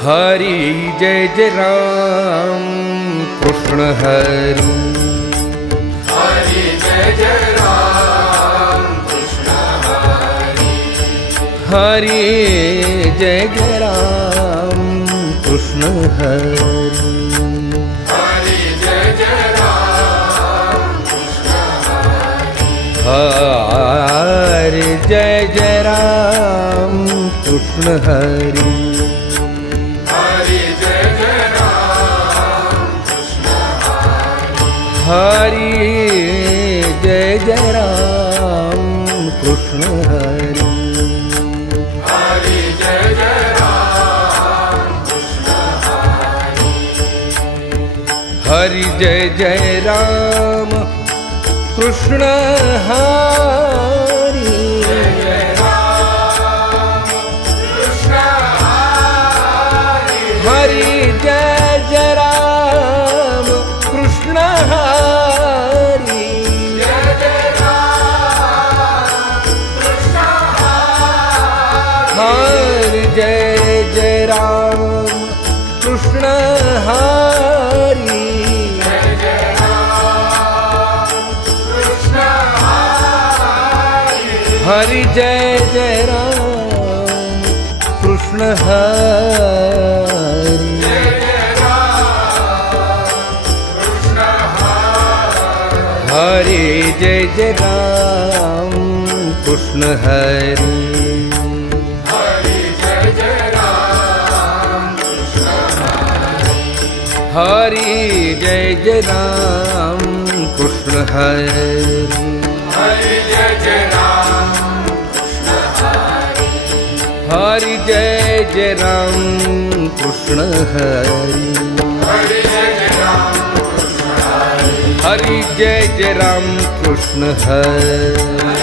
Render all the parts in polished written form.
हरी जय जय राम कृष्ण हरी। हरि जय जय राम कृष्ण हरि। हरी जय जय राम कृष्ण हरी। हरि जय जय राम कृष्ण हरि। हरि जय जय राम कृष्ण हरी। हरि जय जय राम कृष्ण हरि। हरि जय जय राम कृष्ण हरि। हरि जय जय राम कृष्ण हरि। जय जय राम कृष्ण हरि। हरि जय जय राम कृष्ण हरि। जय जय राम कृष्ण हरि। हरि जय जय राम कृष्ण हरि। जय जय राम कृष्ण हरि। हरि जय जय राम कृष्ण हरि। जय जय राम कृष्ण हरि। हरि जय जय राम कृष्ण हरि। हरि जय जय राम कृष्ण हरि। हरि जय जय राम कृष्ण हरि। हरि जय जय राम कृष्ण हरि। हरि जय जय राम कृष्ण हरि। हरि जय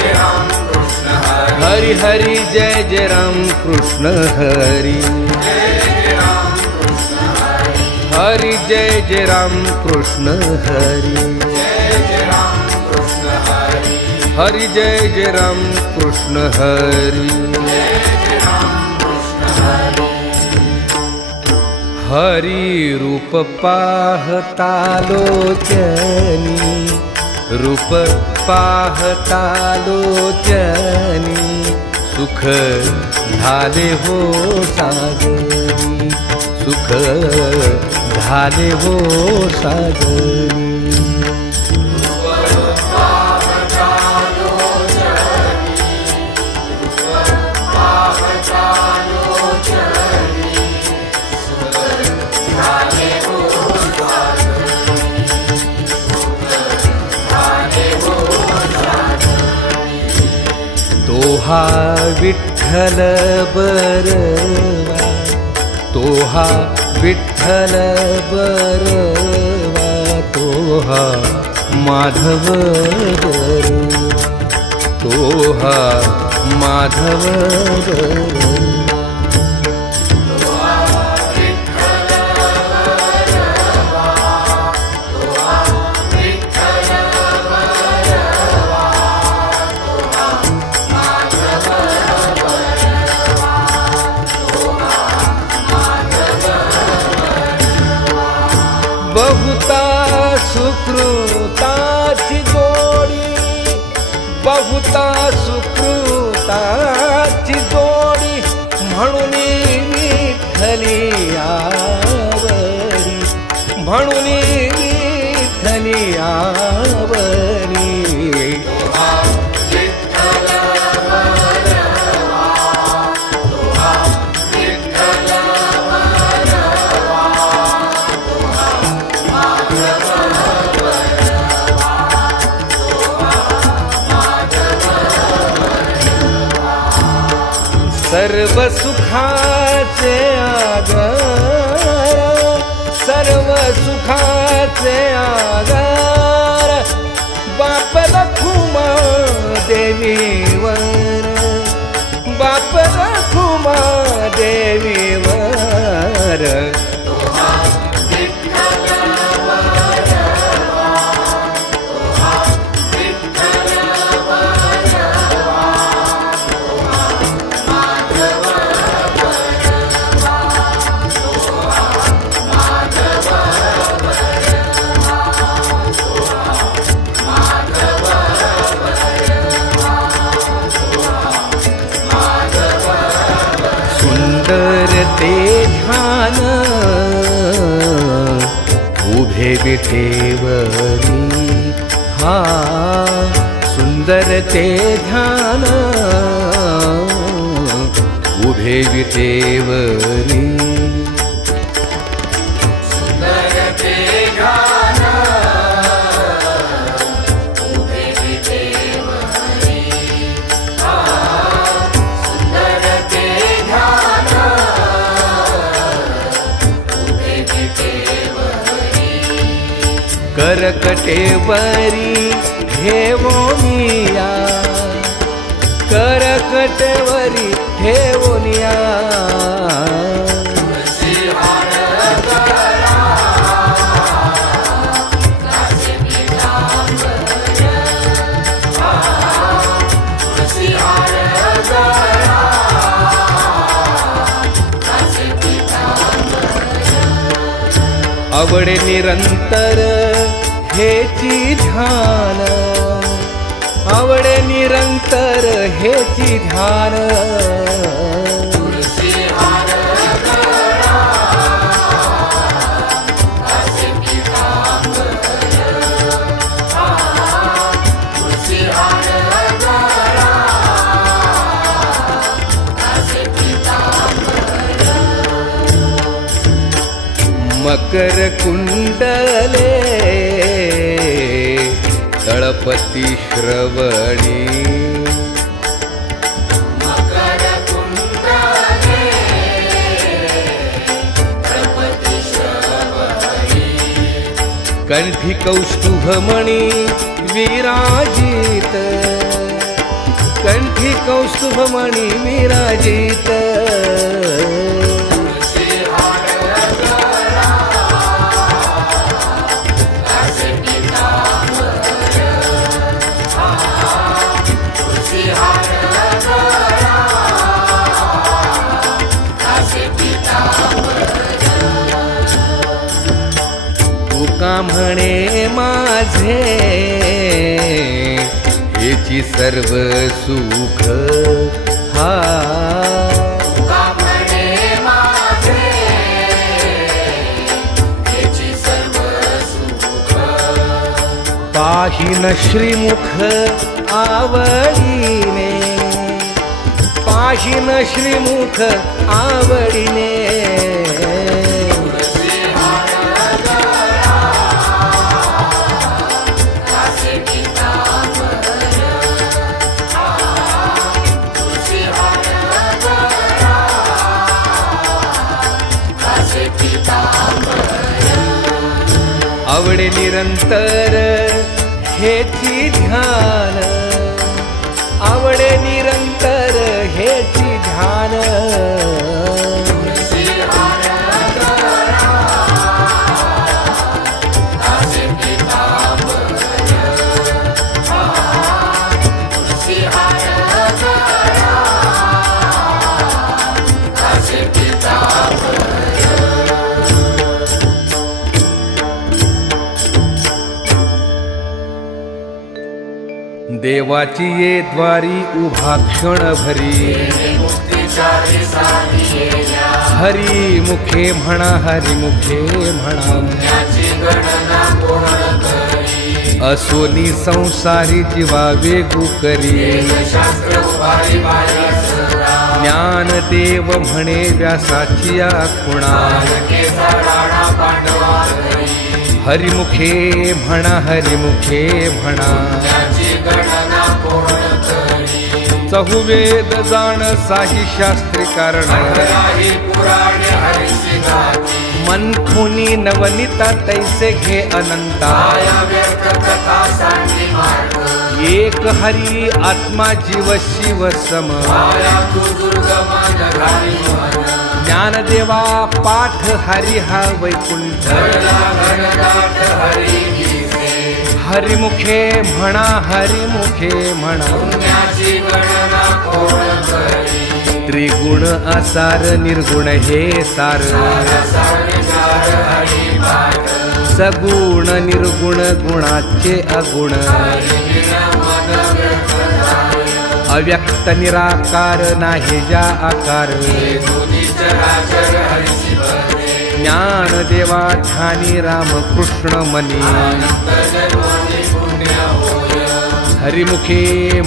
जय राम कृष्ण हरि। हरि जय जय राम कृष्ण हरि। हरि जय जय राम कृष्ण हरि। हरि जय जय राम कृष्ण हरि। जय जय राम कृष्ण हरि। हरि जय जय राम कृष्ण हरि। जय जय राम कृष्ण हरि। हरि रूप पाहता लोचनी। रूप पाहता लोचनी। सुख झाले हो सागरी। सुख झाले हो सागरी। तोहा विठ्ठल बरवा। तोहा विठ्ठल बरवा। तोहा माधव बरवा। तोहा माधव बरवा। बहुता सुकृताची जोडी। बहुता सुकृताची जोडी। म्हणून विठ्ठली आवडी। म्हणून विठ्ठली आवडी। सर्व सुखाचे आधार। सर्व सुखाचे आधार। बाप रखुमा देवीवर। बाप रखुमा देवीवर। ते ध्यान उभे विठेवरी हा सुंदर ते ध्यान उभे विठेवरी करकटेवरी ठेवोनिया करकटेवरी ठेवोनिया आवडे निरंतर हेची ध्यान आवडे निरंतर हेची ध्यान मकर कुंडले तळपती श्रवणी कंठी कौस्तुभमणी विराजित कंठी कौस्तुभमणी विराजित तुका म्हणे माझे हेची सर्व सुख हा तुका म्हणे माझे हेची सर्व सुख पाहिन श्रीमुख आवडीने पाहिन श्रीमुख आवडीने आवडे निरंतर हेची ध्यान आवडे निरंतर हेची ध्यान देवाची ये द्वारी उभा क्षण भरी हरी मुखे म्हणा हरी मुखे म्हणा असोनी संसारी जीवा वेगू करी ज्ञान देव म्हणे व्यासाची खुणा हरिमुखे म्हणा हरिमुखे म्हणा चहुवेद जाण साही शास्त्री कारण मनखुनी नवनिता तैसे घे अनंता एक हरी आत्मा जीव शिव सम ज्ञानदेवा पाठ हरि हा वैकुंठ हरिमुखे म्हणा हरिमुखे म्हणा त्रिगुण असार निर्गुण हे सार सगुण निर्गुण गुणाचे अगुण अव्यक्त निराकार नाही ज्या आकार चराचर हरिसी भरे ज्ञानदेवा ध्यानी रामकृष्ण मनी अनंत जन्मोनी पुण्य होय हरिमुखे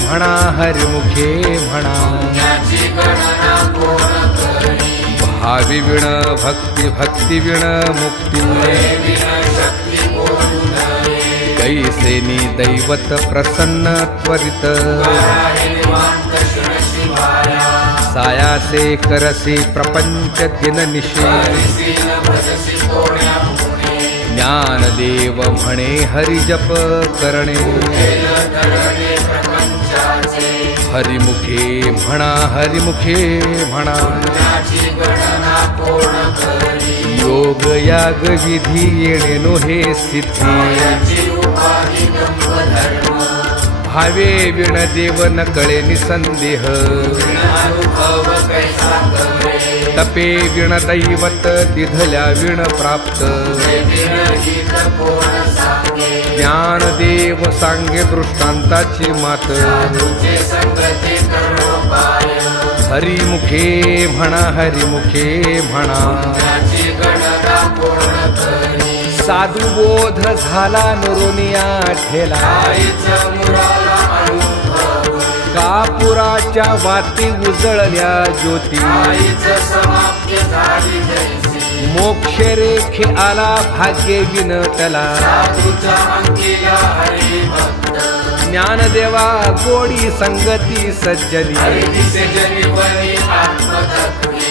म्हणा हरिमुखे म्हणा पुण्याची गणना कोण करी भावी विण भक्ती भक्ती विण मुक्ती विन शक्ती बोलू नये कैसेनी दैवत प्रसन्न त्वरित आहे निवांत क्षण शिवाया सायासे करसे प्रपंच दिननिशे हरिसी न भजसी कोण्या पुणे ज्ञानदेव म्हणे हरिजप करणे केलं धरणे प्रपंचाचे हरिमुखे म्हणा हरिमुखे म्हणा पुण्याची गणना कोण करी योग याग विधी येणे नो हे सिद्धी मायाची उपाधी गंभ धर्म भावे विण देव न कळे निसंदेह अनुभव कैसा करे तपे विण दैवत दिधल्या विण प्राप्त विरहित कोण सांगे ज्ञानदेव सांगे दृष्टांताची मात साधूचे संगती करोपाय हरिमुखे म्हणा हरिमुखे म्हणा पुण्याची गणना कोण करी साधू बोध झाला नरोनिया ठेला आईचं मुराला अनुभव कापुराच्या वाती उजळल्या ज्योती आईचं समाप्ती झाली जैसी मोक्ष रेखे आला भाग्य विनटला साधूच्या अंकिया हरिभक्त ज्ञानदेवा गोडी संगती सज्जनी हरिदिसे जनिवनी आत्मतत्वी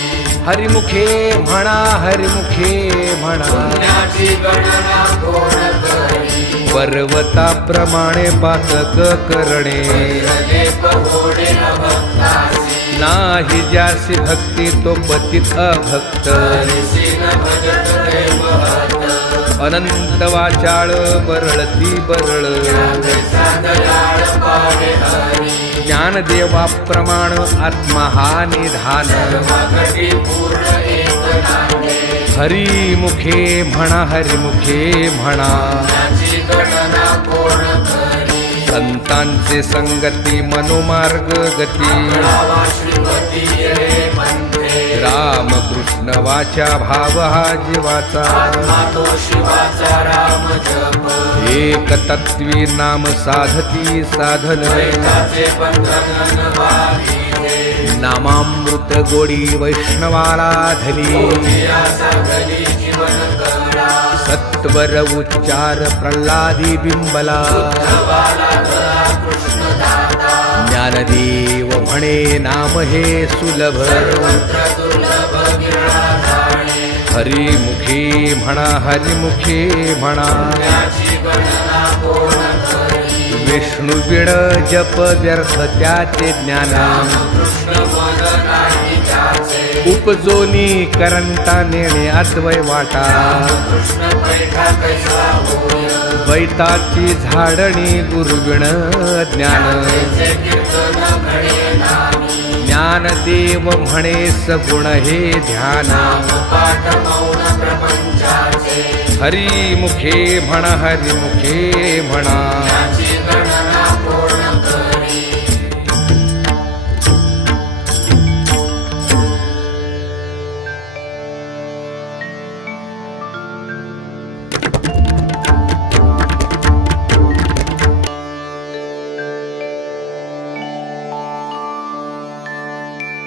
हरिमुखे म्हणा हरिमुखे म्हणा पुण्याची गणना कोण करी पर्वताप्रमाणे पातक करणे लेप होणे अभक्तासी नाही ज्यासी भक्ती तो पतित अभक्त हरिसी न भजत ते महत अनंत वाचाळ बरळती बरळ कैसा दयाळ पावे हरी ज्ञानदेवा प्रमाण आत्मा हा निधान धर्मघटी पूर्ण एक नामे हरिमुखे म्हणा हरिमुखे म्हणा पुण्याची गणना कोण करी संतांचे संगती मनोमार्ग गती रावा श्रीमती रे म्हणते रामकृष्ण वाचा भाव हा जीवाचा आत्मा तो शिवाचा राम जप एक तत्वी नाम साधती साधन वैताचे बंधन वाहिते नामामृत गोडी वैष्णवाला धली या सागरी जीवन करा सत्वर उच्चार प्रल्हादी बिंबला वाला गळा कृष्ण दाता ज्ञानदेव म्हणे नाम हे सुलभ मंत्र दुर्लभ गिरा जाणे हरिमुखे म्हणा हरिमुखे म्हणा पुण्याची गणना कोण करी विष्णू विण जप व्यर्थ त्याचे ज्ञान कृष्ण मन नाही त्याचे उपजोनी करंटा नेणे अद्वय वाटा कृष्ण बैठा कैसा होय वैताची झाडणी गुरुविण ज्ञान त्याचे कीर्तन घडे नामी ज्ञानदेव म्हणे सगुण हे ध्यान पाठ मौन प्रपंचाचे हरिमुखे म्हणा हरिमुखे म्हणा पुण्याची गणना कोण करी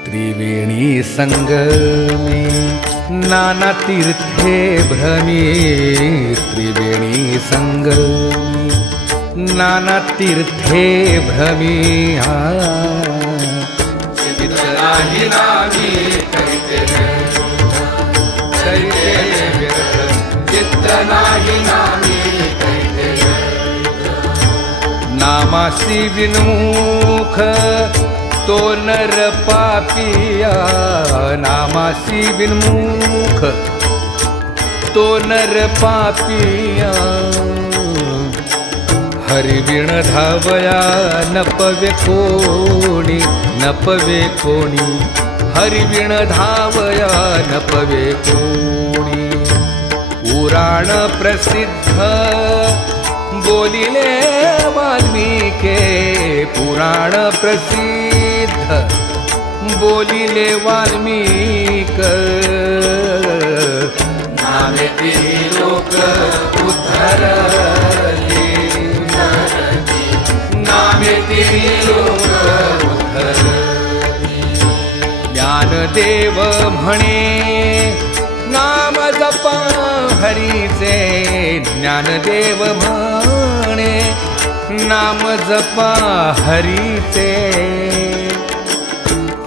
त्रिवेणी संगमे नाना तीर्थे भ्रमी त्रिवेणी संगमे नाना तीर्थे भ्रमी नाही नामी कैते चित्त नाही नामी कैते नामासी विनमुख तो नर पापिया नामासी विनमुख तो नर पापिया हरिविण धावया नपवे कोणी नपवे कोणी हरिविण धावया नपवे कोणी पुराण प्रसिद्ध बोलिले वाल्मिके पुराण प्रसिद्ध बोलिले वाल्मीक नामे तिन्ही लोक उद्धरली नामे तिन्ही लोक उद्धरली ज्ञानदेव म्हणे नाम जपा हरीचे ज्ञानदेव म्हणे नाम जपा हरीचे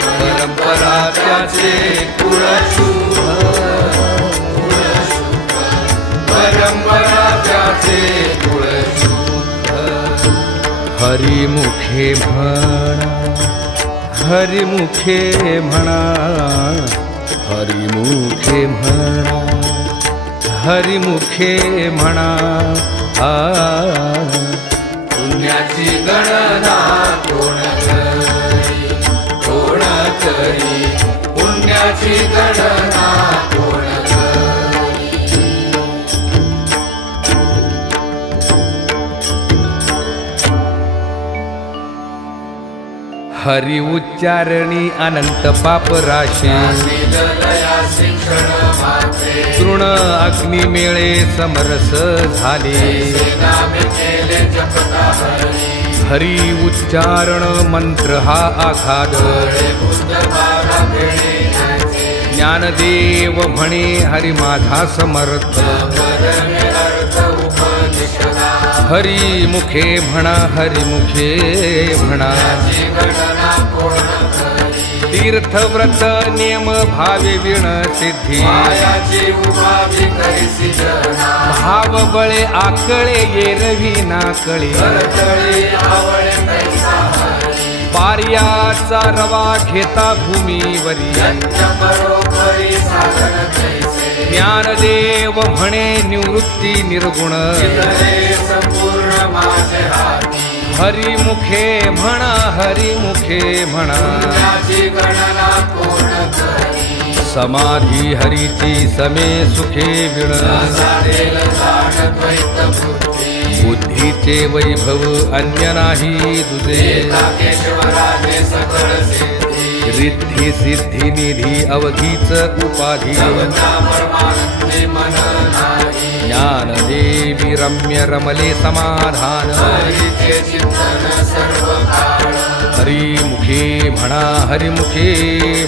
परंपरा त्याचे कुळ शुभ परंपरा त्याचे कुळ शुभ हरिमुखे म्हणा हरिमुखे म्हणा हरिमुखे म्हणा हरिमुखे म्हणा पुण्याची गणना कोण करी कोण करी पुण्याची गणना कोण करी हरि उच्चारणी अनंत पाप राशी दया शिक्षण माते तृण अग्नी मेळे समरस झाले नामे केले जपता हरी हरि उच्चारण मंत्र हा आघात बुद्ध बारा भेणे ज्ञानदेव म्हणे हरि माझा समर्थ परमे अर्थ उपनिषदा हरि मुखे म्हणा हरि मुखे म्हणा त्याची गणना कोण करी तीर्थव्रत नियम भावे विण सिद्धी मायाची उभावी करीसी जना भाव बळे आकळे येरवी नाकळे करतळी आवळे कैसा हरी पार्याचा रवा घेता भूमीवरी यज्ञ परोपरी साधन कैसे ज्ञानदेव म्हणे निवृत्ती निर्गुण चितले संपूर्ण माझे हाती हरिमुखे म्हणा हरिमुखे म्हणा पुण्याची गणना कोण करी समाधी हरीची समे सुखे विण साधेल जाण द्वैत बुद्धी बुद्धीचे वैभव अन्य नाही तुझे केशवराजे सकळ सिद्धी रिद्धी सिद्धी निधी अवधीच उपाधी जगता परमानंदी मन नाही ज्ञानदेवी रम्य रमले समाधान हरीचे चिंतन सर्व काळ हरिमुखे म्हणा हरिमुखे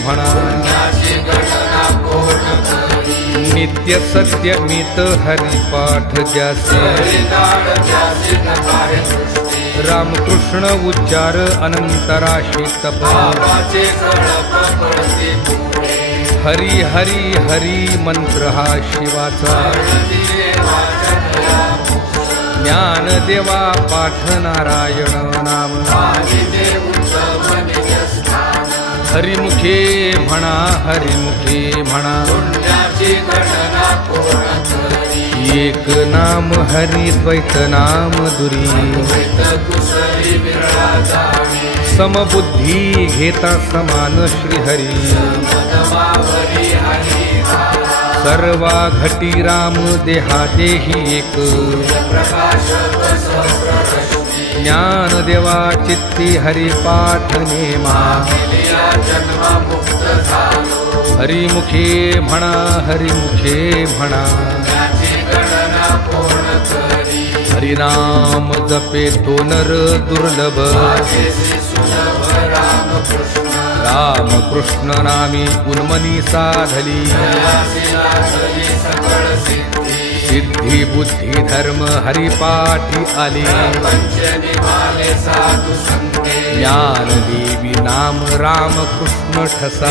म्हणा पुण्याची गणना कोण करी नित्य सत्य मित हरिपाठ ज्यासे हरिनाळ ज्याची नकारे सृष्टी रामकृष्ण उच्चार अनंतराशी तप बाबाचे कळप पडती पुढे हरी हरी हरी मंत्र हा शिवाचा ज्ञानदेवा पाठ नारायण नाम हरिमुखे म्हणा हरिमुखे म्हणा पुण्याची गणना कोण करी एक नाम हरि द्वैत नाम दुरी कुसरी विरळा जाणे समबुद्धी घेता समान श्रीहरी मनमावरी हरी सर्वा घटी राम देहा देही एक प्रकाशक सहस्ररश्मी ज्ञानदेवा चित्ती हरिपाठ नेमा लिया जन्म मुक्त झालो हरिमुखे म्हणा हरिमुखे म्हणा त्याची गणना कोण करी हरिनाम जपे तो नर दुर्लभ माझेसी सुलभ रामकृष्ण रामकृष्ण नामी उन्मनी साधली दयासी लाभली सकळ सिद्धी सिद्धी बुद्धी धर्म हरिपाठी आली पंच निभाले साधू संते ज्ञानदेवी नाम रामकृष्ण ठसा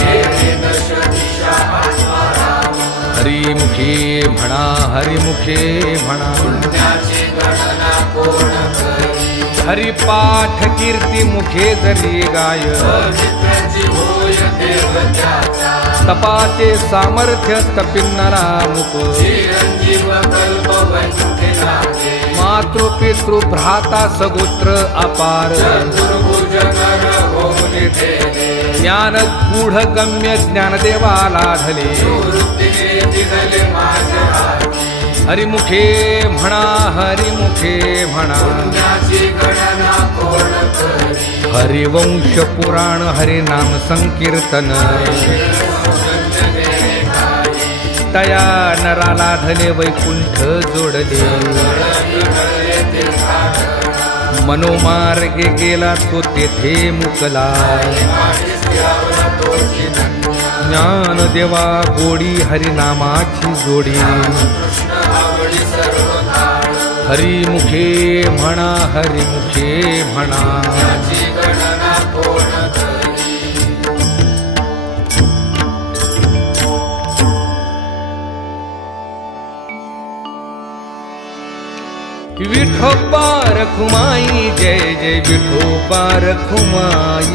दश दिशा आत्मा राम हरिमुखे म्हणा हरिमुखे म्हणा पुण्याची गणना कोण करी हरिपाठ कीर्ती मुखे जरी गाय पवित्रची होय देव त्याचा तपाचे सामर्थ्य तपिन्नरा मुख चिरंजीव कल्प वैकुंठे लागे मातृपितृ भ्राता सगोत्र अपार चतुर्भुज नर होऊन ठेले ज्ञान गूढ गम्य ज्ञानदेवाला धले वृत्तीने दिले माझ्या हाती हरिमुखे म्हणा हरिमुखे म्हणा पुण्याची गणना कोण करी हरिवंश पुराण हरिनाम संकीर्तन तया नराला धने वैकुंठ जोडले मनोमार्गे गेला तो तेथे मुकला ज्ञान देवा गोडी हरिनामाची जोडी हरिमुखे म्हणा हरिमुखे म्हणा गणना कोण करी विठोबा रखुमाई जय जय विठोबा रखुमाई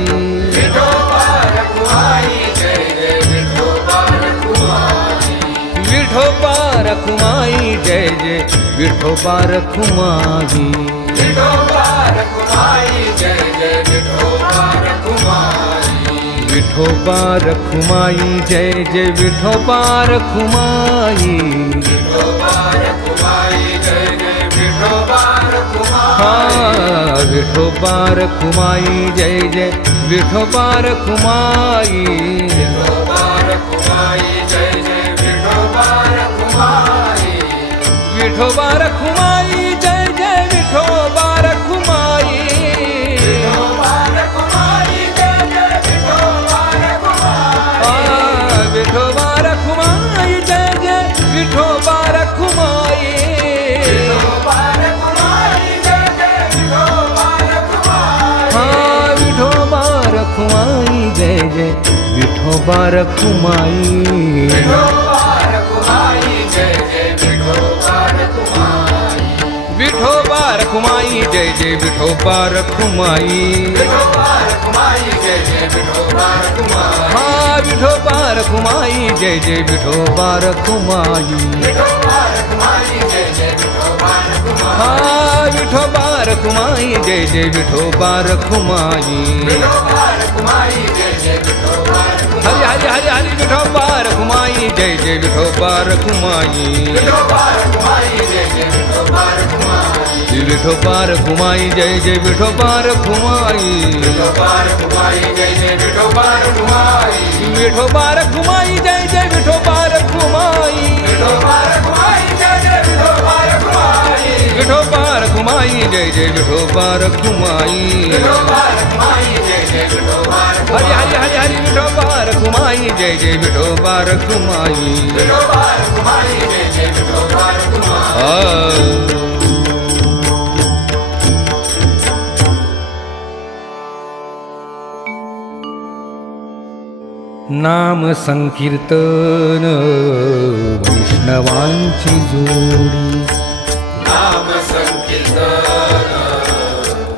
विठोबा रखुमाई जय जय विठोबा रखुमाई विठोबा रखुमाई जय जय विठोबा रखुमाई विठोबा रखुमाई जय जय विठोबा रखुमाई विठोबा रखुमाई जय जय विठोबा रखुमाई विठोबा रखुमाई जय जय विठोबा रखुमाई हा विठोबा रखुमाई जय जय विठोबा रखुमाई विठोबा रखुमाई जय जय विठोबा रखुमाई विठोबा रखुमाई जय जय विठोबा रखुमाई विठोबा रखुमाई जय जय विठोबा रखुमाई आ विठोबा रखुमाई जय जय विठोबा रखुमाई विठोबा रखुमाई जय जय विठोबा रखुमाई हा विठोबा रखुमाई जय जय विठोबा रखुमाई विठोबा रखुमाई जय जय विठोबा रखुमाई विठोबा रखुमाई जय जय विठोबा रखुमाई विठोबा रखुमाई जय जय विठोबा रखुमाई हा विठोबा रखुमाई जय जय विठोबा रखुमाई विठोबा रखुमाई जय जय विठोबा रखुमाई हा विठोबा रखुमाई जय जय विठोबा रखुमाई विठोबा रखुमाई जय जय विठोबा रखुमाई हरि हरि हरि हरि विठोबा रखुमाई जय जय विठोबा रखुमाई विठोबा रखुमाई जय जय विठोबा रखुमाई विठोबा रखुमाई जय जय विठोबा रखुमाई विठोबा रखुमाई जय जय विठोबा रखुमाई विठोबा रखुमाई जय जय विठोबा रखुमाई विठोबा रखुमाई जय जय विठोबा रखुमाई विठोबा रखुमाई जय जय विठोबा रखुमाई विठोबा रखुमाई जय जय विठोबा हरि हरि हरि हरि विठोबा रखुमाई जय जय विठोबा रखुमाई विठोबा रखुमाई जय जय विठोबा रखुमाई नाम संकीर्तन वैष्णवांची जोडी नाम संकीर्तन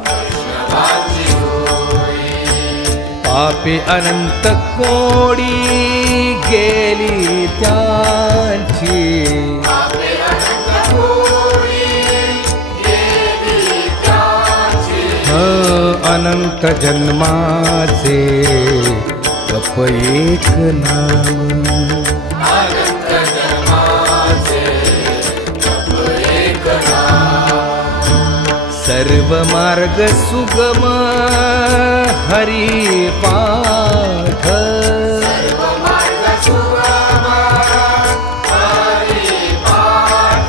वैष्णवांची जोडी पापे अनंत कोडी गेली त्यांची आपले अनंत कोडी गेली त्याची अनंत जन्माचे जप एक नाम अनंत जन्माचे जप एक नाम सर्व मार्ग सुगम हरी पाठ सर्व मार्ग सुगम हरी पाठ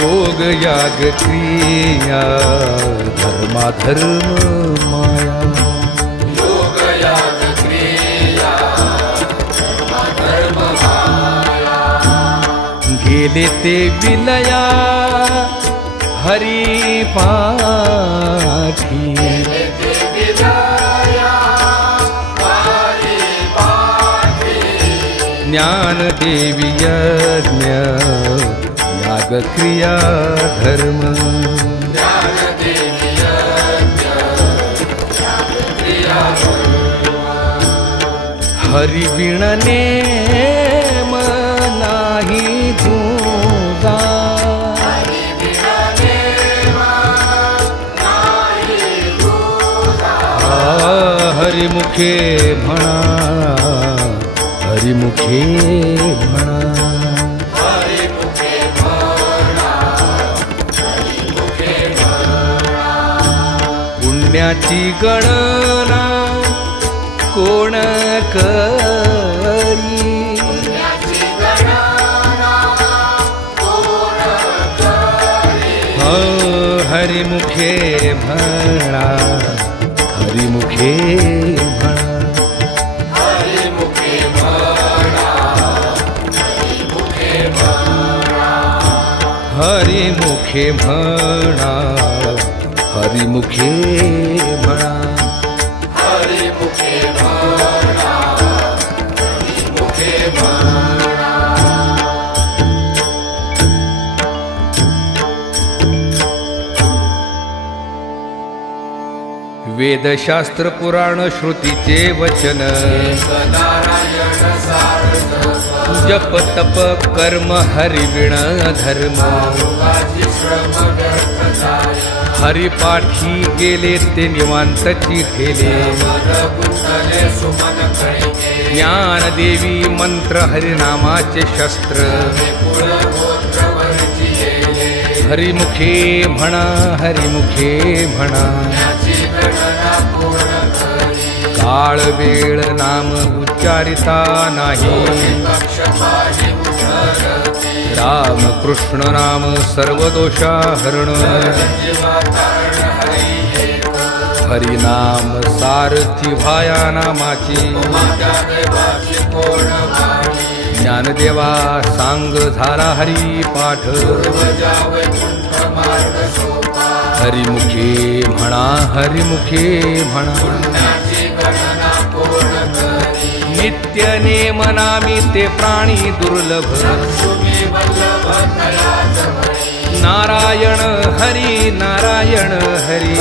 योग याग क्रिया धर्माधर्म माया योग याग क्रिया धर्म माया गेले ते विलया हरी पाठी ते विलया हरी पाठी ज्ञान देवी यज्ञ याग क्रिया धर्म ज्ञान देवी यज्ञ याग क्रिया हरि बिन नेम नाही तुझा हरिमुखे म्हणा हरिमुखे म्हणा हरिमुखे म्हणा पुण्याची गणना कोण करी पुण्याची गणना कोण करी हरिमुखे म्हणा हरिमुखे म्हणा हरिमुखे म्हणा हरिमुखे म्हणा हरिमुखे म्हणा हरिमुखे म्हणा हरिमुखे म्हणा हरिमुखे म्हणा वेदशास्त्र पुराण श्रुतीचे वचन नारायण सारथ जप तप कर्म हरिविण धर्म योगाची श्रम व्यर्थ जाय हरिपाठी गेले ते निवांतची ठेले मन गुंतले सुमन कळिके ज्ञानदेवी मंत्र हरिनामाचे शस्त्र कुळ गोत्र वर्जिले हरिमुखे म्हणा हरिमुखे म्हणा पुण्याची गणना पूर्ण करी काळ वेळ नाम उच्चारिता नाही पक्षपाही उद्धरती राम कृष्ण नाम सर्व दोषा हरण जीवा तारण हरी एक हरिनाम सारथी भाया नामाची माझ्या देवाची कोण वाणी ज्ञानदेवा सांग झाला हरी पाठ पूर्वजा वैकुंठ मार्ग सोपा हरिमुखे म्हणा हरिमुखे म्हणा पुण्याची गणना कोण करी नित्य नेम नामी ते प्राणी दुर्लभ तुम्ही वल्लभ तया जवळी नारायण हरी नारायण हरी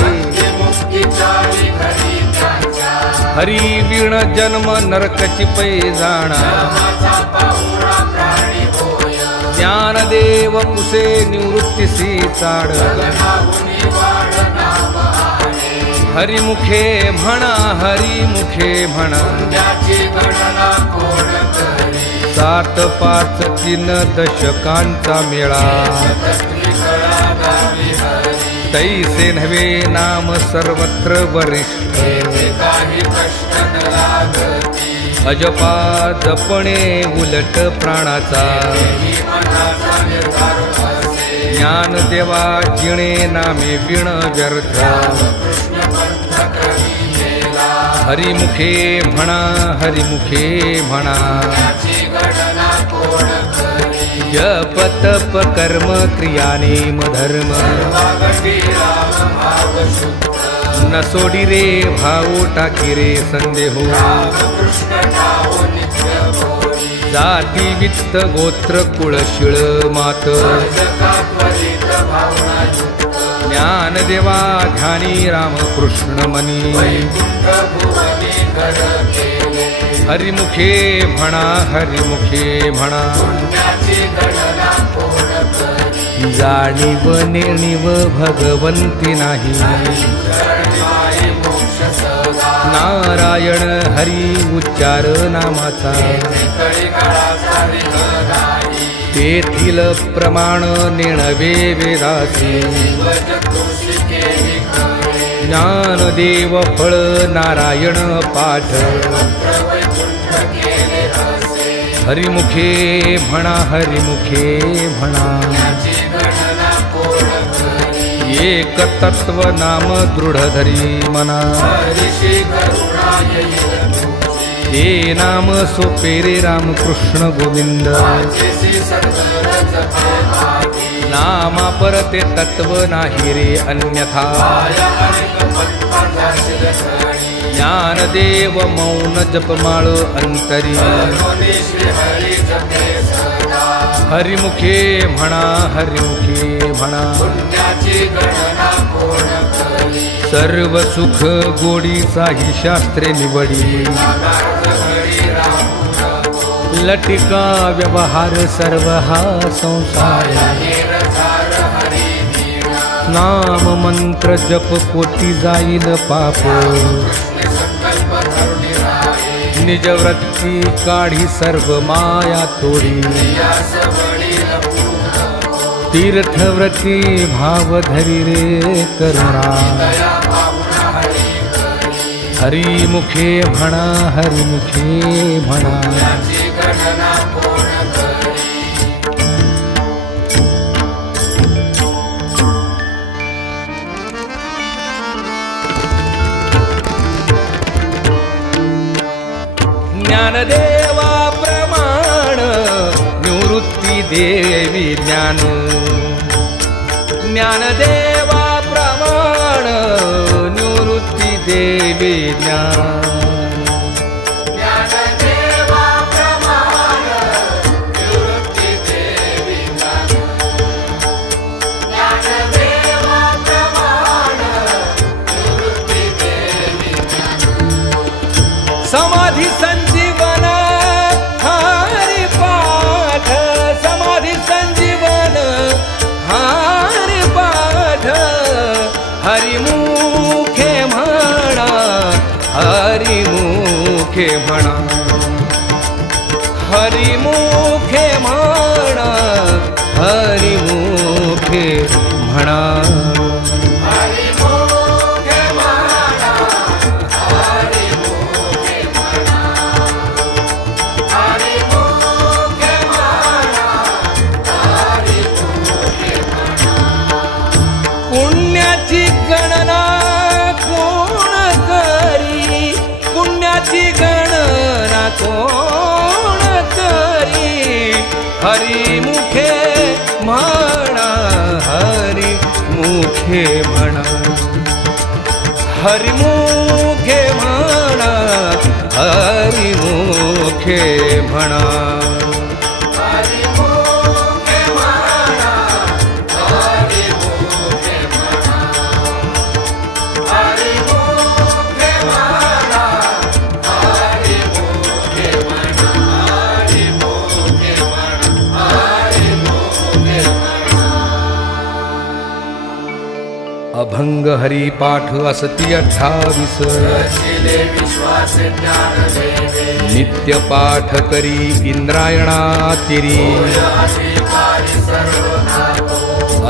मुक्ती चारी घडी त्यांच्या हरी विण जन्म नरकची पै जाणा माझा पाहुणा प्राणी होय ज्ञानदेव कुसे निवृत्तीसी चाड गगनाहुनी वाढ नाम आहे हरिमुखे म्हणा हरिमुखे म्हणा पुण्याची गणना कोण करी 7 5 3 दशकांचा मेळा सतस्त्री कळा गावी हरी तैसे नव्हे नाम सर्वत्र वरिष्ठ येथे काही कष्ट न लागती अजपा जपणे उलट प्राणाचा ही मनाचा निर्धार असे ज्ञानदेवा जिणे नामे विण व्यर्थ कृष्ण पंथ कवी गेला हरिमुखे म्हणा हरिमुखे म्हणा पुण्याची गणना कोण करी जप तप कर्म क्रिया नेम धर्म वागटी राम भाव शुद्ध न सोडी रे भाऊ टाकी रे संदेहो राम कृष्ण नाव नित्य बोली जाती वित्त गोत्र कुळ शिळ मात जगा त्वरित भावना युक्त ज्ञानदेवा ध्यानी रामकृष्ण मनी वैकुंठ भुवनी घर केले हरिमुखे म्हणा हरिमुखे म्हणा पुण्याची गणना कोण करी जाणीव नेणीव भगवंती नाही शरणाई मोक्ष सदा नारायण हरी उच्चार नामाचा कळी काळाचा निघाली तेथील प्रमाण नेणवे वेदासी वज तुळशी केली खरे ज्ञानदेव फळ नारायण पाठ मंत्र वैकुंठ केले असे हरिमुखे म्हणा हरिमुखे म्हणा पुण्याची गणना कोण करी एक तत्व नाम दृढ धरी मना हरिशी करुणा येईल तुझी ते नाम सोपे रे रामकृष्ण गोविंद वाचेसी सत्तर जपे भागी नामा परते तत्व नाही रे अन्यथा माया अनेक पत्पाजाशील सणी ज्ञानदेव मौन जपमाळ अंतरी करुणी श्री हरी जपे सदा हरिमुखे म्हणा हरिमुखे म्हणा पुण्याची गणना कोण करी सर्व सुख गोडीचाही शास्त्रे निवडी नागार्थ घडी राहू नको लटिका व्यवहार सर्व हा संसार निरधार हरी वीणा नाम मंत्र जप कोटी जाईल पाप कृष्ण संकल्प धरुणी राहे निज वृत्ती काढी सर्व माया तोडी यास वडील पूर्ण तीर्थव्रती भाव धरी रे करुणा दया भावना हरी हरिमुखे म्हणा हरिमुखे म्हणा याची गणना कोण करी ज्ञानदेवा प्रमाण निवृत्ती देवी ज्ञान ज्ञानदेवा प्रमाण निवृत्ती देवी ज्ञान ज्ञानदेवा प्रमाण निवृत्ती देवी ज्ञान ज्ञानदेवा प्रमाण निवृत्ती देवी ज्ञान समाधी संजीवन हरिपाठ समाधी संजीवन हरिपाठ हरिमुखे म्हणा हरिमुखे म्हणा हरिमुखे म्हणा हरिमुखे म्हणा हरिमुखे म्हणा हरिमुखे म्हणा हरिमुखे म्हणा हरिमुखे म्हणा पुण्याची गणना कोण करी पुण्याची गणना कोण करी हरिमुखे म्हणा हरिमुखे म्हणा हरिमुखे म्हणा हरिमुखे म्हणा हरिमुखे म्हणा हरिमुखे म्हणा हरिमुखे म्हणा हरिमुखे म्हणा हरिमुखे म्हणा हरिमुखे म्हणा अभंग हरिपाठ असती 28 रचिले विश्वास ज्ञान देवे नित्य पाठ करी इंद्रायणातिरी होय अधिकारी सर्व नातो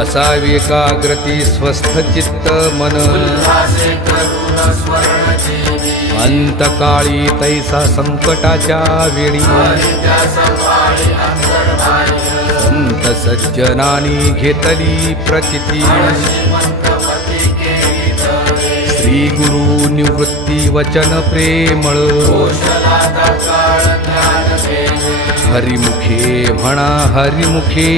असावे एकाग्रती स्वस्थ चित्त मन उल्हासे करुण स्वर्ण जीवी अंतकाळी तैसा संकटाच्या वेळी हरित्या सकाळी अंतर्बाह्य संत सज्जनानी घेतली प्रचिती श्रीमंतपती केली तळे श्री गुरु निवृत्ती वचन प्रेमळ कौशला तत्काळ ज्ञान देवे हरिमुखे म्हणा हरिमुखे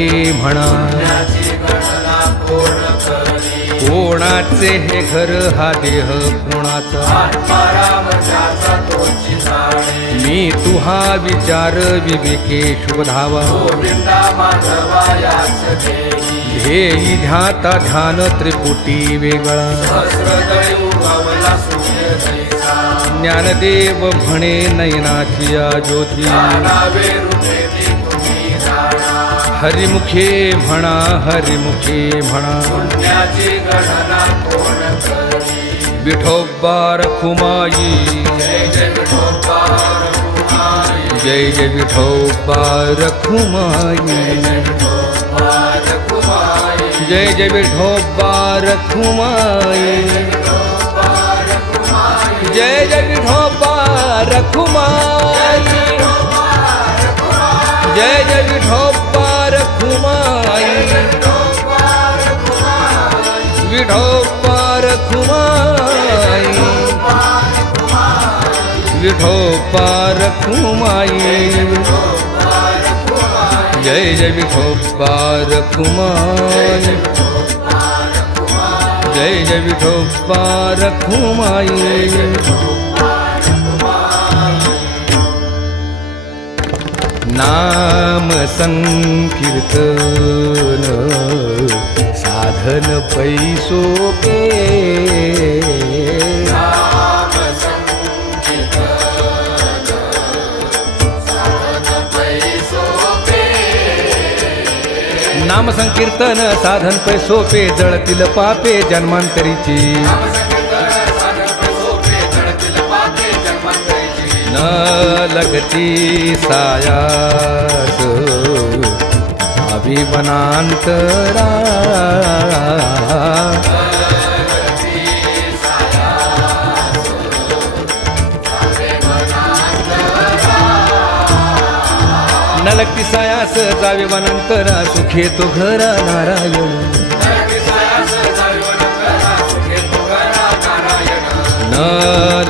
म्हणा ज्ञाची गणना कोण करी कोणाचे हे घर हा देह कोणाचा आत्माराम ज्याचा तोची जाणे मी तुहा विचार विवेके शोधावा गोविंदा माधवा याच देही ध्येयी ध्याता ध्यान त्रिपुटी वेगळा सहस्रदळी उगवला सूर्य जैसा ज्ञानदेव म्हणे नयनाची या ज्योती नावे हृदयी तुम्ही जाणा हरिमुखे म्हणा हरिमुखे म्हणा पुण्याची गणना कोण करी विठोबा रखुमाई जय जय विठोबा रघुमाई जय जय विठोबा रखुमाई विठोबा रघुमाई जय जय विठोबा रखुमाई विठोबा रघुमाई जय जय विठोबा रखुमाई जय जय विठोबा रखुमाई विठोबा रखुमाई विठोबा रखुमाई जय जय विठोबा रखुमाई जय जय विठोबा रखुमाई नाम संकीर्तन साधन पैसोपे नाम संकीर्तन साधन पैसोपे नाम संकीर्तन साधन पैसोपे जळतील पापे जन्मांतरीची न लगती सायास भावी वनांतरा विसायास जावे वनांतरा सुखे तो घरा नारायण न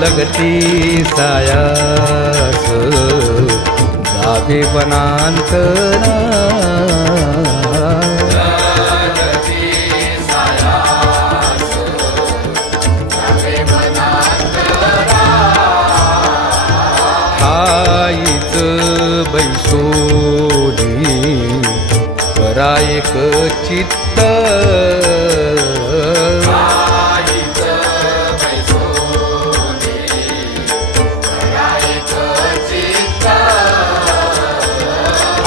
लगती सायास जावे वनांतरा बैसोली करा एक चित्त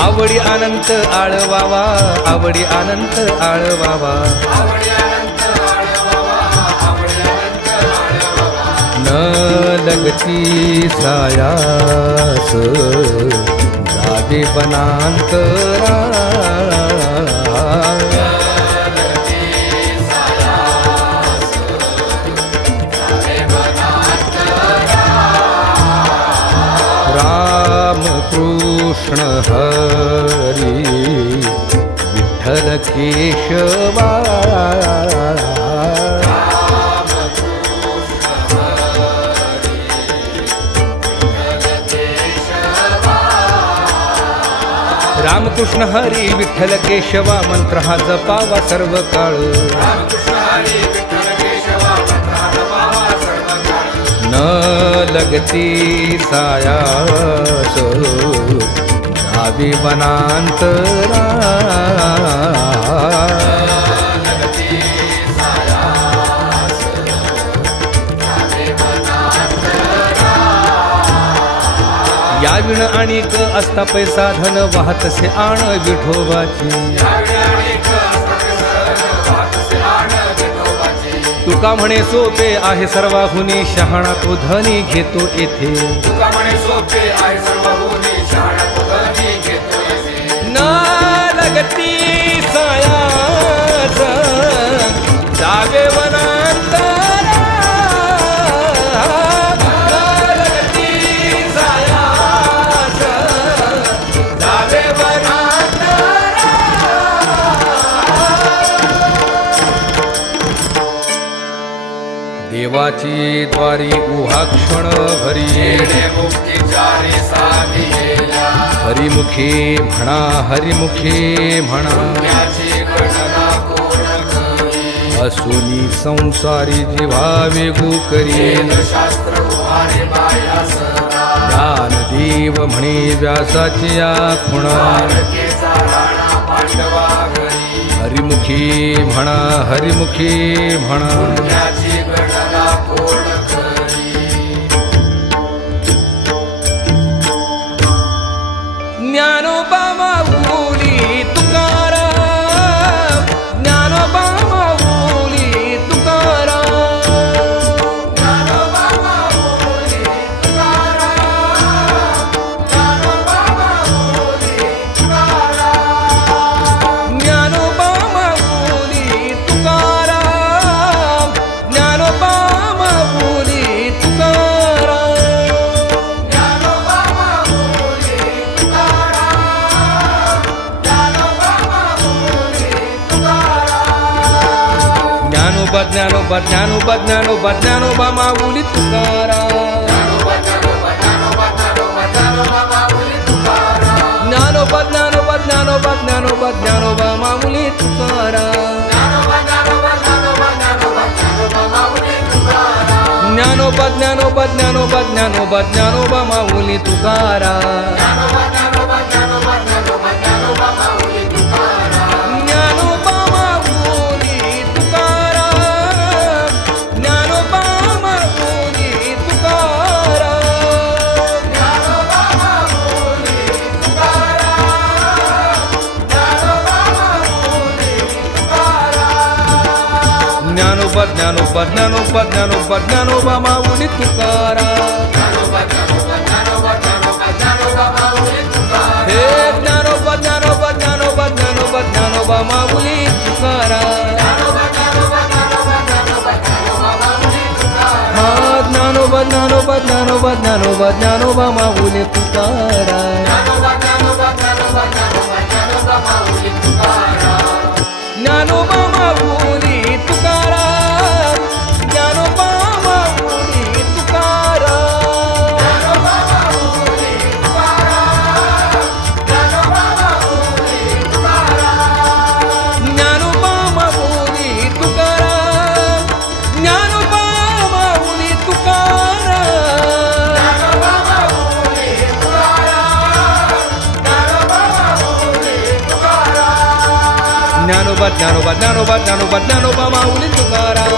आवडी अनंत आळवावा आवडी अनंत आळवावा न लगती सायास जावे वनांतरा राम कृष्ण हरी विठ्ठल केशवा रामकृष्ण हरी विठ्ठल केशवा मंत्र हा जपावा सर्व काळ न लगती सायास जावे वनांतरा या विण आणिक असता पैसा धन वाहतसे आण विठोबाची तुका म्हणे सोपे आहे सर्वाहुनी शहाणा तो धनी घेतो येथे न लगती सायास जावे वनांतरा देवाची द्वारी उहाक्षण भरी हरिमुखे म्हणा हरिमुखे म्हणा असुनी संसारी जीवा वेगू करी ज्ञानदेव म्हणे व्यासाची या खुणा हरिमुखे म्हणा हरिमुखे म्हणा ज्ञानोबा माऊली तुकाराम ज्ञानोबा माऊली तुकाराम ज्ञानोबा माऊली तुकाराम ज्ञानोबा माऊली तुकाराम ज्ञानोबा माऊली तुकाराम ज्ञानोबा माऊली ज्ञानोबा ज्ञानोबा ज्ञानोबा ज्ञानोबा माऊली तुकाराम ज्ञानोबा ज्ञानोबा ज्ञानोबा ज्ञानोबा ज्ञानोबा माऊली तुकाराम ज्ञानोबा ज्ञानोबा ज्ञानोबा ज्ञानोबा ज्ञानोबा माऊली तुकाराम ज्ञानोबा ज्ञानोबा ज्ञानोबा ज्ञानोबा ज्ञानोबा माऊली तुकाराम हे ज्ञानोबा ज्ञानोबा ज्ञानोबा ज्ञानोबा ज्ञानोबा माऊली तुकाराम हा ज्ञानोबा ज्ञानोबा ज्ञानोबा ज्ञानोबा ज्ञानोबा माऊली तुकाराम माऊली तुकाराम ज्ञानोबा माऊली तुकाराम ज्ञानोबा माऊली तुकाराम ज्ञानोबा माऊली तुकाराम ज्ञानोबा माऊली तुकाराम ज्ञानोबा माऊली तुकाराम ज्ञानोबा माऊली तुकाराम ज्ञानोबा ज्ञानोबा ज्ञानोबा ज्ञानोबा ज्ञानोबा माऊली तुकाराम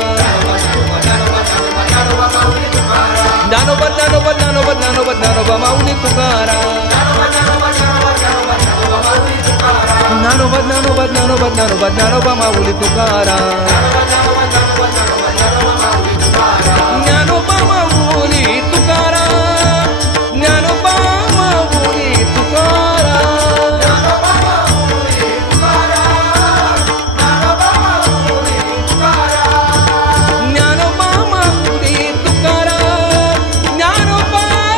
ज्ञानोबा ज्ञानोबा ज्ञानोबा ज्ञानोबा ज्ञानोबा माऊली तुकाराम ज्ञानोबा माऊली तुकाराम ज्ञानोबा माऊली तुकाराम ज्ञानोबा माऊली तुकाराम ज्ञानोबा माऊली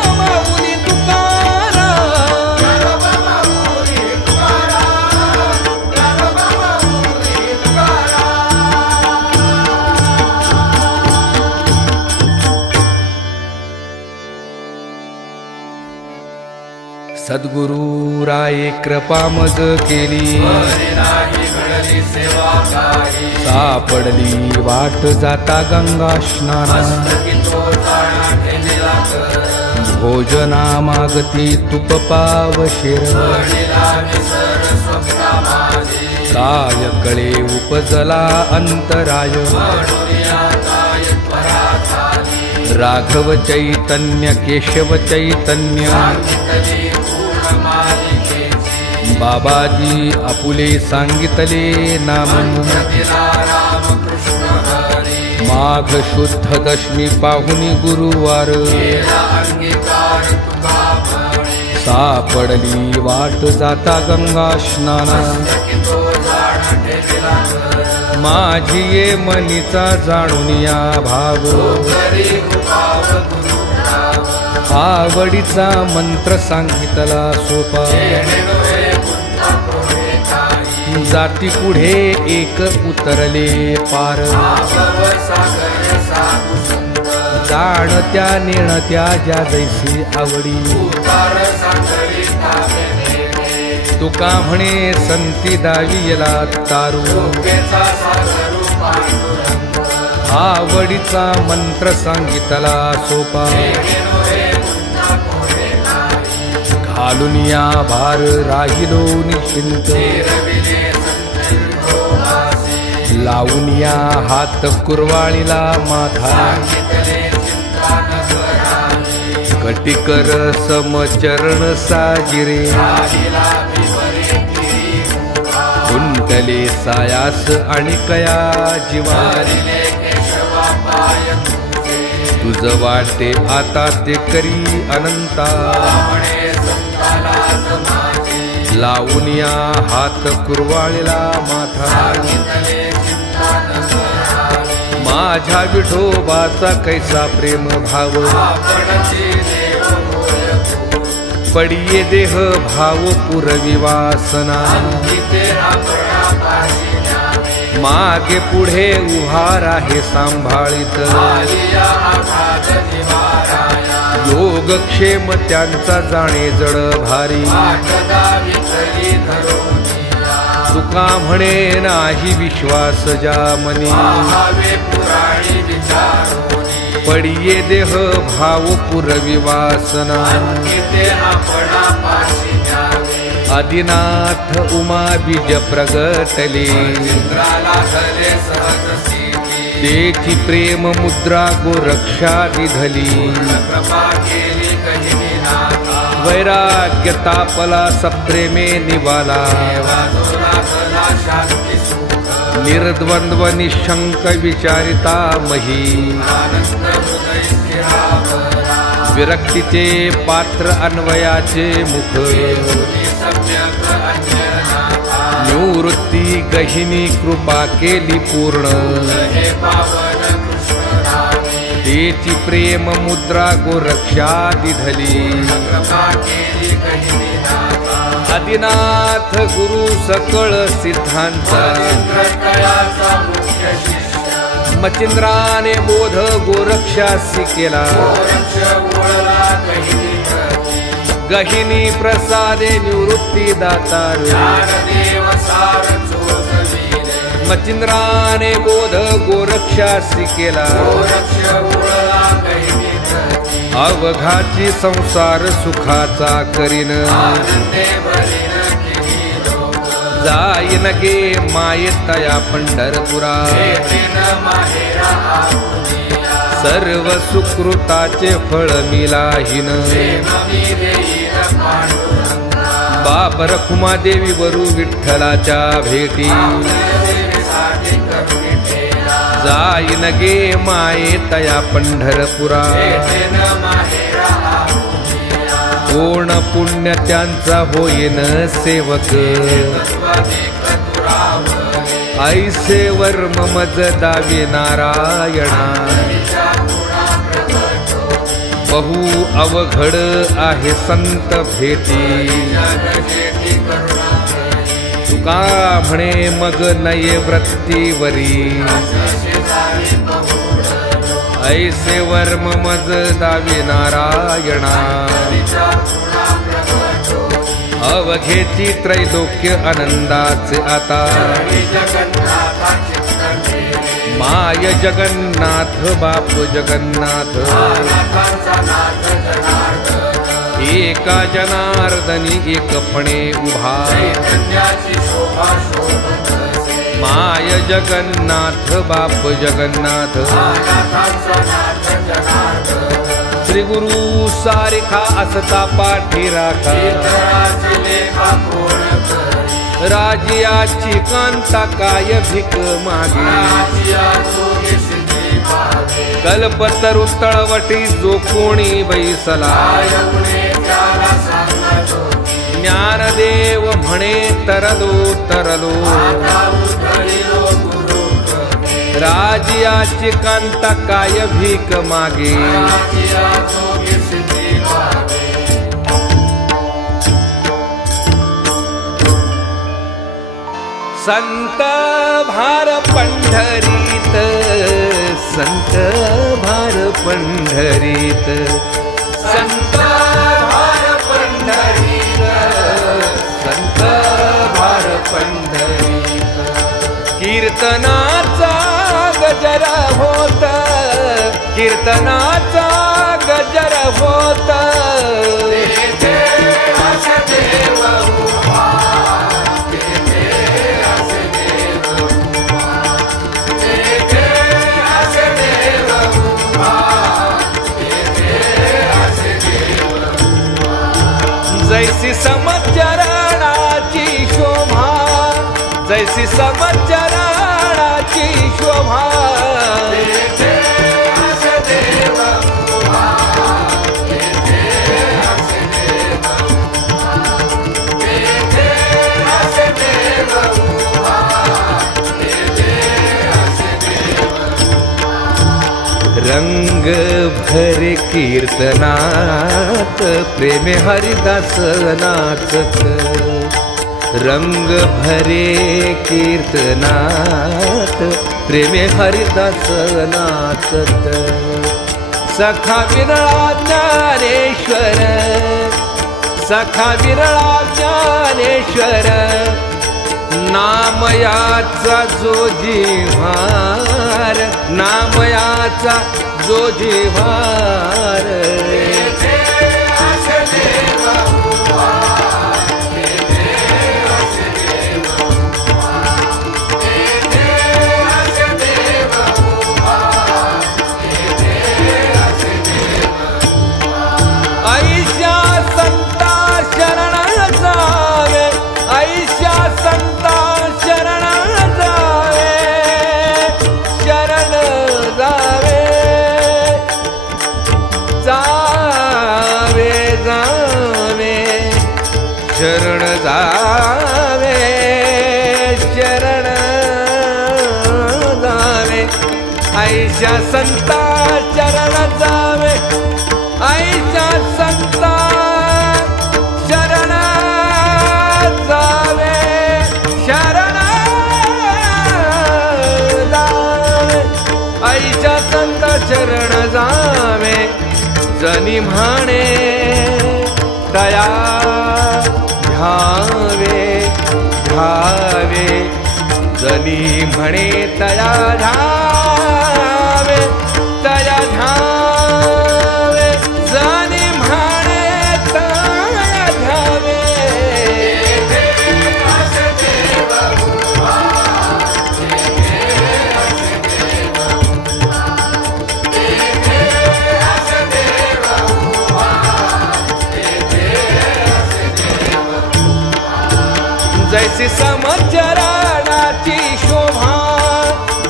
सद्गुरु राये कृपा मज केली बरे नाही घडली सेवा काही सापडली वाट जाता गंगा स्नाना मस्तकी तो जाणा ठेलेला कर भोजना मागती तुप पावशेर वडिला विसर स्वप्ना माझी काय कळे उपजला अंतराय म्हणूया काय त्वरा झाली राघव चैतन्य केशव चैतन्य सांगितली पूर्ण मालिकेची बाबाजी आपुले सांगितले नाम दिला रामकृष्ण हरी माघ शुद्ध दशमी पाहुनी गुरुवार केला अंगीकार तुका म्हणे सापडली वाट जाता गंगा स्नाना की तो जाणा ठेलेला कर माझी ये मनीचा जाणून या भाव घरी उपाव गुरु नाम आवडीचा मंत्र सांगितला सोपा येणे नव्हे पुन्हा कोणे काही जाती पुढे एक उतरले पार आभव सागर साधू संत जाणत्या नेणत्या ज्या जैसी आवडी उतार सागरी ताबे नेणे तुका म्हणे संती दावियला तारू योग्येचा सागर पांडुरंग आवडीचा मंत्र सांगितला सोपा येणे नव्हे पुन्हा कोणे नाही घालून या भार राहिलो निश्चिंत रविले संतोमासी लावून या हात कुरवाळीला माथा सांगितले चिंता न करावी कटिकर समचरण साजिरे राहिला विपरी तिरी उभा कुंटले सायास आणि कया जीवा हरिले केशवा पाय तुझे तुझ वाटे आता ते करी अनंता म्हणे संताला समाजे लावून या हात कुरवाळीला माथा सांगितले चिंता न करावी माझ्या विठोबाचा कैसा प्रेम भाव आपणची देव होय तू पडिये देह भाव पुरवी वासना तिथे आपणा पाशी न्यावे मागे पुढे उहार आहे सांभाळीत आलिया आघात निवाराया योगक्षेम त्यांचा जाणे जड भारी वाटदा विठली धरोनिया तुका म्हणे नाही विश्वास ज्या मनी पाहावे पुराणी विचारोनी पडिये देह भाव पुरवी वासना तिथे आपणा पाशी न्यावे आदिनाथ उमा बीज प्रगटले इंद्राला धरे सहज सिद्धी तेची प्रेम मुद्रा गोरक्षा विधली कृपा केली कहिनी नाथा वैराग्य तापला सप्रेमे निवाला वाजोला कला शांती सुख निर्द्वंद्व निशंक विचारिता मही आनंद हृदय स्थिरावला विरक्तीचे पात्र अन्वयाचे मुख योगी सम्यक अंजनाथा निवृत्ती गहिनी कृपा केली पूर्ण हे पावन कृष्ण रामे तेची प्रेम मुद्रा गोरक्षा दिधली कृपा केली कहिनी नाथा आदिनाथ गुरु सकळ सिद्धांचा मच्छिंद्रतयाचा मुख्य शिष्य मचिंद्राने बोध गोरक्षासी केला गोरक्ष ओळला गहिनी प्रसादे निवृत्ती दातार ज्ञानदेव सार चोचविले मचिंद्राने बोध गोरक्षासी केला गोरक्ष ओळला अवघाची संसार सुखाचा करीन आनंदे भरीन किती लोक जाईन गे मायेतया पंढरपुरा येथीन माहेरा आपुनिया सर्व सुकृताचे फळ मिलाहीन प्रेम मी देईन पांडुरंगा बाप रखुमादेवी वरू विठ्ठलाच्या भेटी देवीसाठी करुणी ठेला जाईन गे मायेतया पंढरपुरा येथीन माहेरा आपुनिया कोण पुण्य त्यांचा होईन सेवक तत्त्वदिक तुरावले ऐसे वर्म मज दावी नारायणा तिच्या गुणा प्रगटो बहु अवघड आहे संत भेटी जगजेठी करुणा करी तुका म्हणे मग नये वृत्तीवरी शेजारी बहुडलो ऐसे वर्म मज दावी नारायणा तिच्या गुणा प्रगटो अवघेची त्रैलोक्य आनंदाचे आता हरी जगन्नाथा चित्त ठेवी माय जगन्नाथ बाप जगन्नाथ नाथांचा नाथ जनार्दन एका जनार्दनी एकपणे उभा चैतन्याची शोभा शोभत असे माय जगन्नाथ बाप जगन्नाथ नाथांचा नाथ जनार्दन श्री गुरु सारिखा असता पाठी राखा इतराची लेखा कोण करी राजियाची कांता काय भिक मागे राजिया जोगी सिद्धी पावे कल्पतरु तळवटी जो कोणी बैसला एवढे त्याला सांगतो ज्ञानदेव म्हणे तरलो तरलो आता उतरिलो गुरु कृपे राजियाची कांता काय भीक मागे राजिया जोगी सिद्धी पावे संत भार पंढरीत संत भार पंढरीत संत भार पंढरीत संत भार पंढरीत कीर्तनाचा गजर होत कीर्तनाचा गजर होत तेथे असे देव उभा तेथे असे देव उभा तेथे असे देव उभा तेथे असे देव जैसी समचरणाची शोभा जैसी समचरणाची शोभा तेथे असे देव उभा तेथे असे देव उभा तेथे असे देव उभा तेथे असे देव रंग भरे कीर्तनात प्रेमे हरिदास नाचत रंग भरे कीर्तनात प्रेमे हरिदास नाचत सखा विरळा ज्ञानेश्वर सखा विरळा ज्ञानेश्वर नामयाचा जो जिव्हार नामयाचा जो जिव्हार तेथे असे देव उभा तेथे असे देव उभा तेथे असे देव उभा तेथे असे देव ऐशा संता शरण जावे ऐशा संता शरण जावे शरण जावे जावे जावे शरण जावे शरण जावे ऐशा संता शरण जावे ऐशा संता शरण शरण जावे जनी म्हणे दया घ्यावे घ्यावे जनी म्हणे दया घ्यावे दया घ्यावे जनी म्हणे दया घ्यावे जैसी समचरणाची शोभा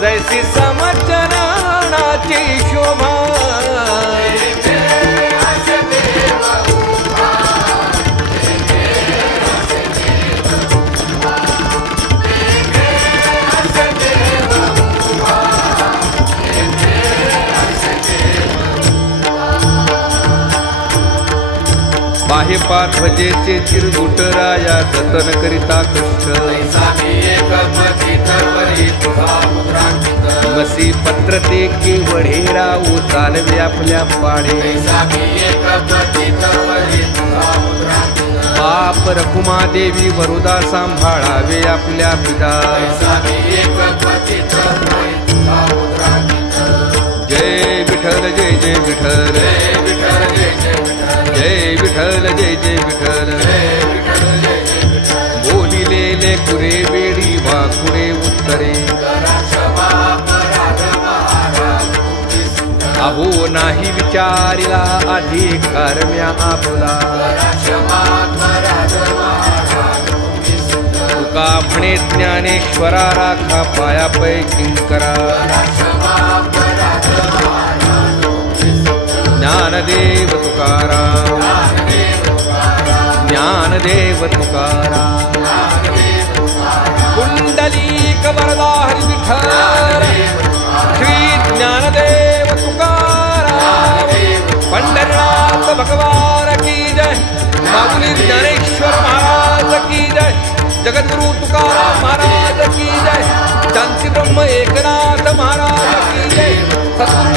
जैसी समचरणाची शोभा बाहे पाठवजेचे चिरगुटराया जतन करिता कष्ट मसी पत्र ते केवढेरा चालवे आपल्या पाडे बाप रखुमा देवी वरुदा सांभाळावे आपल्या पिता जय विठ्ठल जय जय विठ्ठल जय विठ्ठल जय जय विठ्ठल बोलिलेले कुरे वेडी वाकुरे उत्तरे अहो नाही विचारिला अधिकार म्या आपला तुका म्हणे ज्ञानेश्वरा राखा पायापै किंकरा ज्ञानदेव तुकाराम ज्ञानदेव तुकाराम कुंडलीक वरदा हरी विठ्ठल श्री ज्ञानदेव तुकाराम पंढरनाथ भगवान की जय माऊली ज्ञानेश्वर महाराज की जय जगद्गुरु तुकाराम महाराज की जय शांती ब्रह्म एकनाथ महाराज की जय सद्गुरु